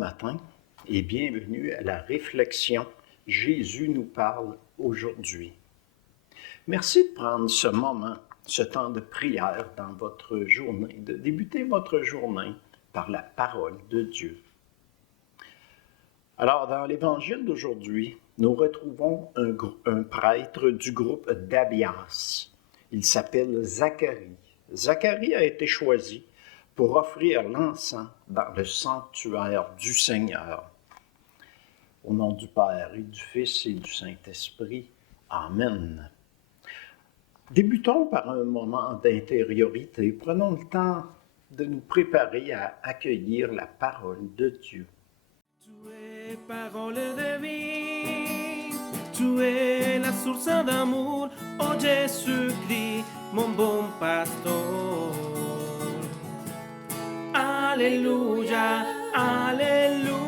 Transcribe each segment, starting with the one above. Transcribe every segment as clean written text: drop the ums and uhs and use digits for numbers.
matin et bienvenue à la réflexion Jésus nous parle aujourd'hui. Merci de prendre ce moment, ce temps de prière dans votre journée, de débuter votre journée par la parole de Dieu. Alors, dans l'Évangile d'aujourd'hui, nous retrouvons un prêtre du groupe d'Abias. Il s'appelle Zacharie. Zacharie a été choisi pour offrir l'encens dans le sanctuaire du Seigneur. Au nom du Père et du Fils et du Saint-Esprit. Amen. Débutons par un moment d'intériorité. Prenons le temps de nous préparer à accueillir la parole de Dieu. Tu es parole de vie, tu es la source d'amour, oh Jésus-Christ, mon bon pasteur. Alléluia, alléluia,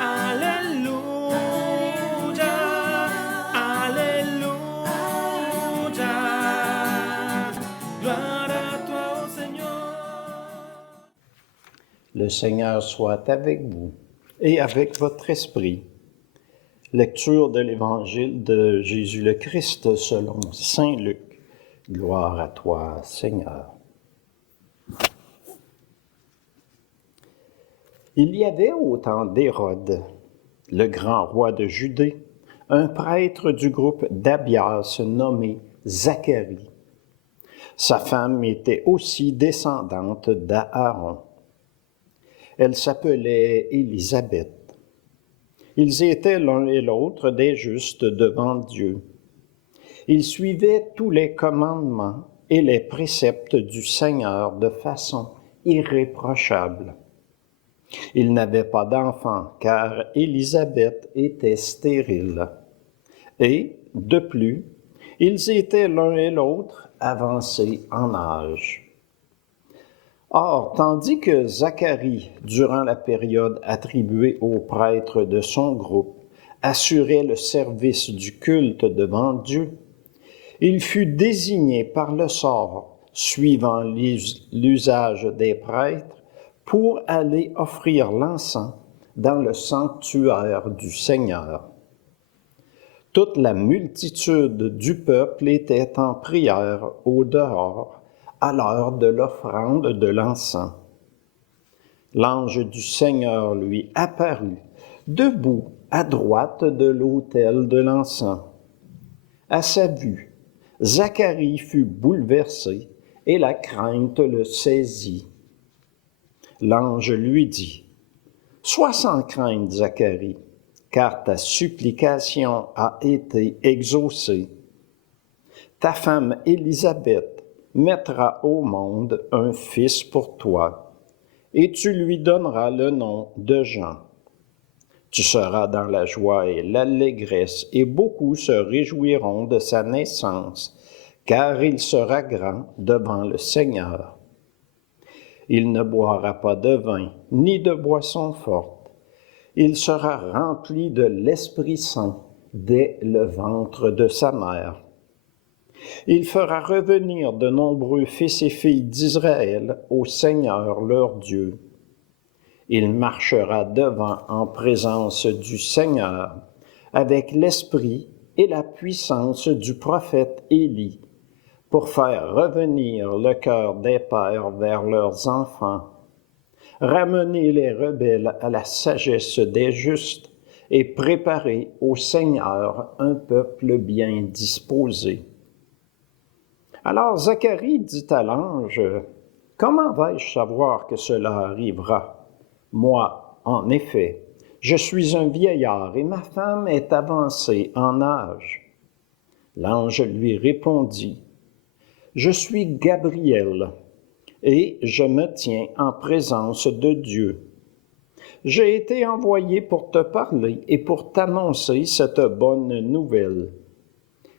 alléluia, alléluia. Gloire à toi, oh Seigneur. Le Seigneur soit avec vous et avec votre esprit. Lecture de l'Évangile de Jésus le Christ selon saint Luc. Gloire à toi, Seigneur. Il y avait au temps d'Hérode, le grand roi de Judée, un prêtre du groupe d'Abias nommé Zacharie. Sa femme était aussi descendante d'Aaron. Elle s'appelait Élisabeth. Ils étaient l'un et l'autre des justes devant Dieu. Ils suivaient tous les commandements et les préceptes du Seigneur de façon irréprochable. Ils n'avaient pas d'enfants, car Élisabeth était stérile. Et, de plus, ils étaient l'un et l'autre avancés en âge. Or, tandis que Zacharie, durant la période attribuée aux prêtres de son groupe, assurait le service du culte devant Dieu, il fut désigné par le sort, suivant l'usage des prêtres, pour aller offrir l'encens dans le sanctuaire du Seigneur. Toute la multitude du peuple était en prière au dehors à l'heure de l'offrande de l'encens. L'ange du Seigneur lui apparut, debout à droite de l'autel de l'encens. À sa vue, Zacharie fut bouleversé et la crainte le saisit. L'ange lui dit, « Sois sans crainte, Zacharie, car ta supplication a été exaucée. Ta femme Élisabeth mettra au monde un fils pour toi, et tu lui donneras le nom de Jean. Tu seras dans la joie et l'allégresse, et beaucoup se réjouiront de sa naissance, car il sera grand devant le Seigneur. Il ne boira pas de vin, ni de boisson forte. Il sera rempli de l'Esprit Saint dès le ventre de sa mère. Il fera revenir de nombreux fils et filles d'Israël au Seigneur leur Dieu. Il marchera devant en présence du Seigneur avec l'esprit et la puissance du prophète Élie, pour faire revenir le cœur des pères vers leurs enfants, ramener les rebelles à la sagesse des justes et préparer au Seigneur un peuple bien disposé. » Alors Zacharie dit à l'ange, « Comment vais-je savoir que cela arrivera? Moi, en effet, je suis un vieillard et ma femme est avancée en âge. » L'ange lui répondit, « Je suis Gabriel, et je me tiens en présence de Dieu. J'ai été envoyé pour te parler et pour t'annoncer cette bonne nouvelle.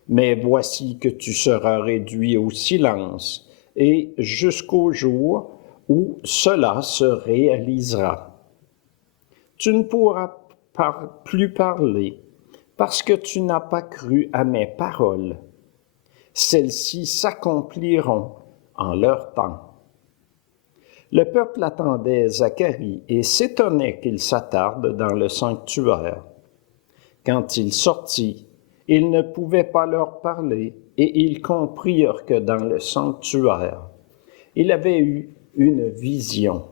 Mais voici que tu seras réduit au silence, et jusqu'au jour où cela se réalisera. Tu ne pourras plus parler, parce que tu n'as pas cru à mes paroles. Celles-ci s'accompliront en leur temps. Le peuple attendait Zacharie et s'étonnait qu'il s'attarde dans le sanctuaire. Quand il sortit, il ne pouvait pas leur parler et ils comprirent que dans le sanctuaire, il avait eu une vision.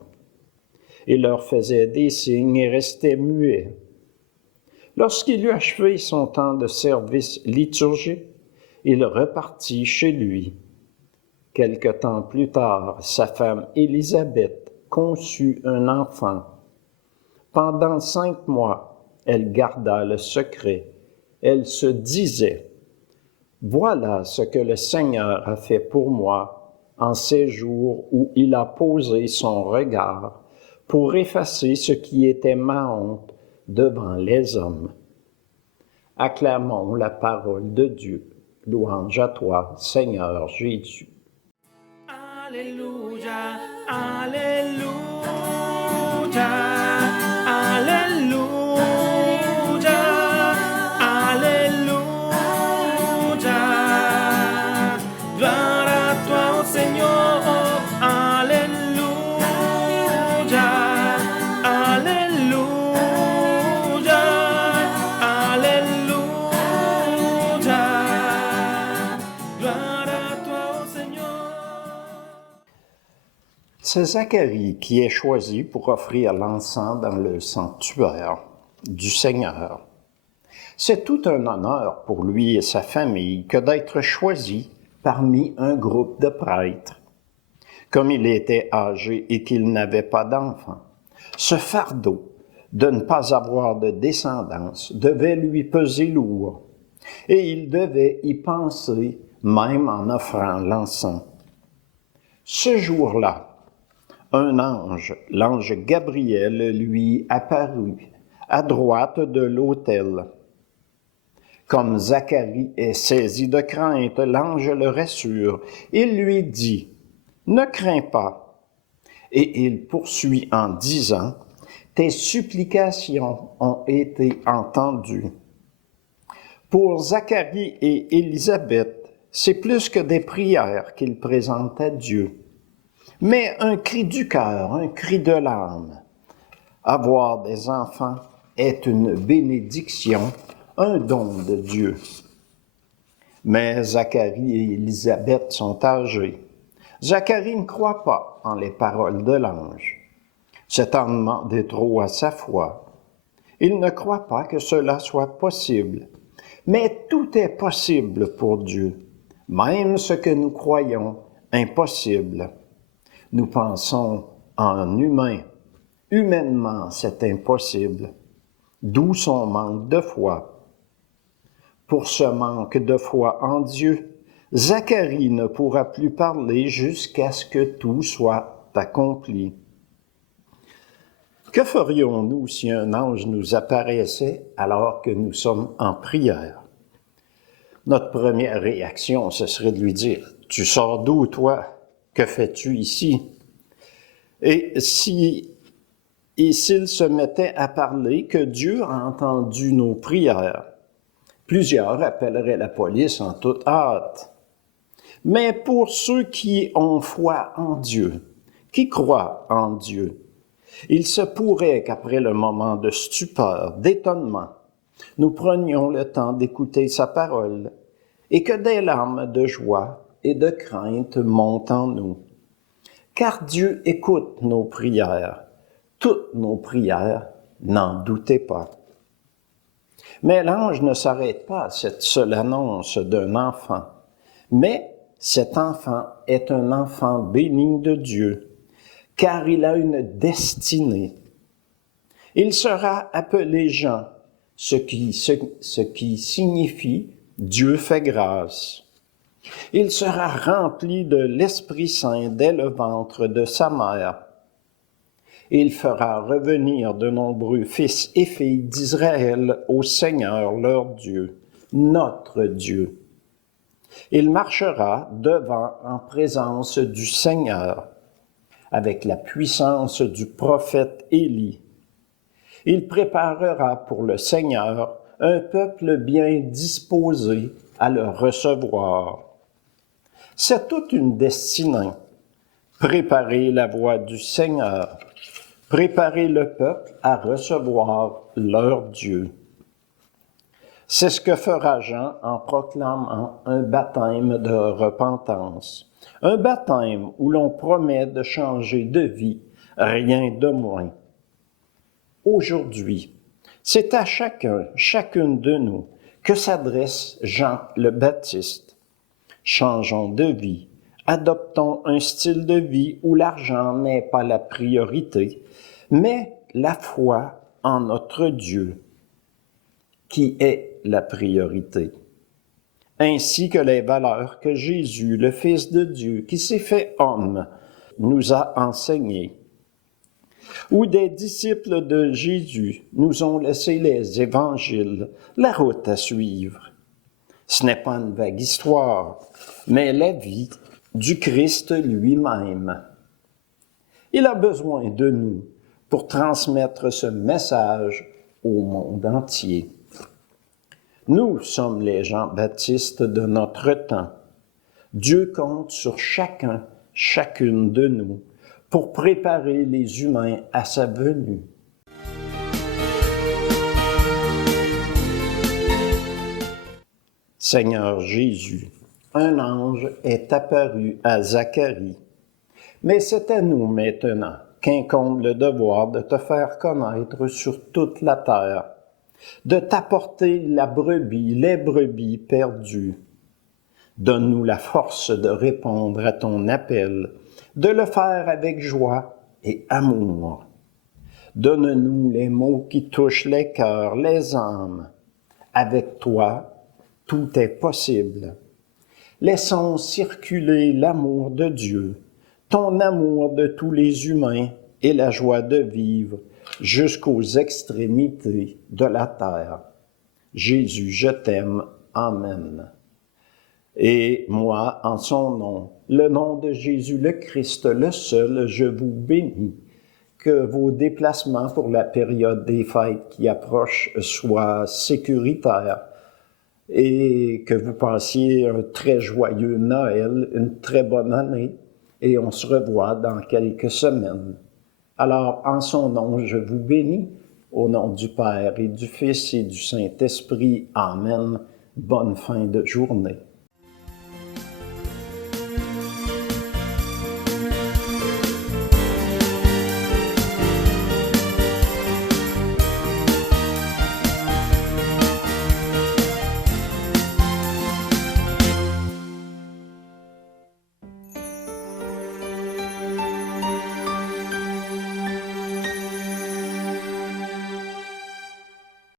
Il leur faisait des signes et restait muet. Lorsqu'il eut achevé son temps de service liturgique, il repartit chez lui. Quelque temps plus tard, sa femme Élisabeth conçut un enfant. Pendant 5 mois, elle garda le secret. Elle se disait, « Voilà ce que le Seigneur a fait pour moi en ces jours où il a posé son regard pour effacer ce qui était ma honte devant les hommes. » Acclamons la parole de Dieu. Louange à toi, Seigneur Jésus. Alléluia, Alléluia, Alléluia, Alléluia. Gloire à toi, oh Seigneur, Alléluia, Alléluia, Alléluia. Gloire à toi, oh Seigneur. C'est Zacharie qui est choisi pour offrir l'encens dans le sanctuaire du Seigneur. C'est tout un honneur pour lui et sa famille que d'être choisi parmi un groupe de prêtres. Comme il était âgé et qu'il n'avait pas d'enfant, ce fardeau de ne pas avoir de descendance devait lui peser lourd, et il devait y penser même en offrant l'encens. Ce jour-là, un ange, l'ange Gabriel, lui apparut à droite de l'autel. Comme Zacharie est saisi de crainte, l'ange le rassure. Il lui dit, « Ne crains pas. » Et il poursuit en disant, « Tes supplications ont été entendues. » Pour Zacharie et Élisabeth, c'est plus que des prières qu'ils présentent à Dieu, mais un cri du cœur, un cri de l'âme. Avoir des enfants est une bénédiction, un don de Dieu. Mais Zacharie et Élisabeth sont âgés. Zacharie ne croit pas en les paroles de l'ange. C'est en demander trop à sa foi. Il ne croit pas que cela soit possible. Mais tout est possible pour Dieu, même ce que nous croyons impossible. Nous pensons en humain. Humainement, c'est impossible. D'où son manque de foi. Pour ce manque de foi en Dieu, Zacharie ne pourra plus parler jusqu'à ce que tout soit accompli. Que ferions-nous si un ange nous apparaissait alors que nous sommes en prière? Notre première réaction, ce serait de lui dire, « Tu sors d'où, toi? Que fais-tu ici? » Et s'il se mettait à parler que Dieu a entendu nos prières, plusieurs appelleraient la police en toute hâte. Mais pour ceux qui ont foi en Dieu, qui croient en Dieu, il se pourrait qu'après le moment de stupeur, d'étonnement, nous prenions le temps d'écouter sa parole et que des larmes de joie et de crainte montent en nous. Car Dieu écoute nos prières, toutes nos prières, n'en doutez pas. Mais l'ange ne s'arrête pas à cette seule annonce d'un enfant, mais cet enfant est un enfant béni de Dieu, car il a une destinée. Il sera appelé Jean, ce qui signifie « Dieu fait grâce ». Il sera rempli de l'Esprit Saint dès le ventre de sa mère. Il fera revenir de nombreux fils et filles d'Israël au Seigneur leur Dieu, notre Dieu. Il marchera devant en présence du Seigneur, avec la puissance du prophète Élie. Il préparera pour le Seigneur un peuple bien disposé à le recevoir. C'est toute une destinée Préparez la voie du Seigneur. Préparez le peuple à recevoir leur Dieu. C'est ce que fera Jean en proclamant un baptême de repentance. Un baptême où l'on promet de changer de vie, rien de moins. Aujourd'hui, c'est à chacune de nous que s'adresse Jean le Baptiste. Changeons de vie, adoptons un style de vie où l'argent n'est pas la priorité, mais la foi en notre Dieu, qui est la priorité, ainsi que les valeurs que Jésus, le Fils de Dieu, qui s'est fait homme, nous a enseignées. Où des disciples de Jésus nous ont laissé les évangiles, la route à suivre. Ce n'est pas une vague histoire, mais la vie du Christ lui-même. Il a besoin de nous pour transmettre ce message au monde entier. Nous sommes les Jean-Baptistes de notre temps. Dieu compte sur chacune de nous pour préparer les humains à sa venue. Seigneur Jésus, un ange est apparu à Zacharie. Mais c'est à nous maintenant qu'incombe le devoir de te faire connaître sur toute la terre, de t'apporter les brebis perdues. Donne-nous la force de répondre à ton appel, de le faire avec joie et amour. Donne-nous les mots qui touchent les cœurs, les âmes. Avec toi, tout est possible. Laissons circuler l'amour de Dieu, ton amour de tous les humains et la joie de vivre jusqu'aux extrémités de la terre. Jésus, je t'aime. Amen. Et moi, en son nom, le nom de Jésus le Christ, le seul, je vous bénis. Que vos déplacements pour la période des fêtes qui approchent soient sécuritaires et que vous passiez un très joyeux Noël, une très bonne année, et on se revoit dans quelques semaines. Alors, en son nom, je vous bénis, au nom du Père et du Fils et du Saint-Esprit. Amen. Bonne fin de journée.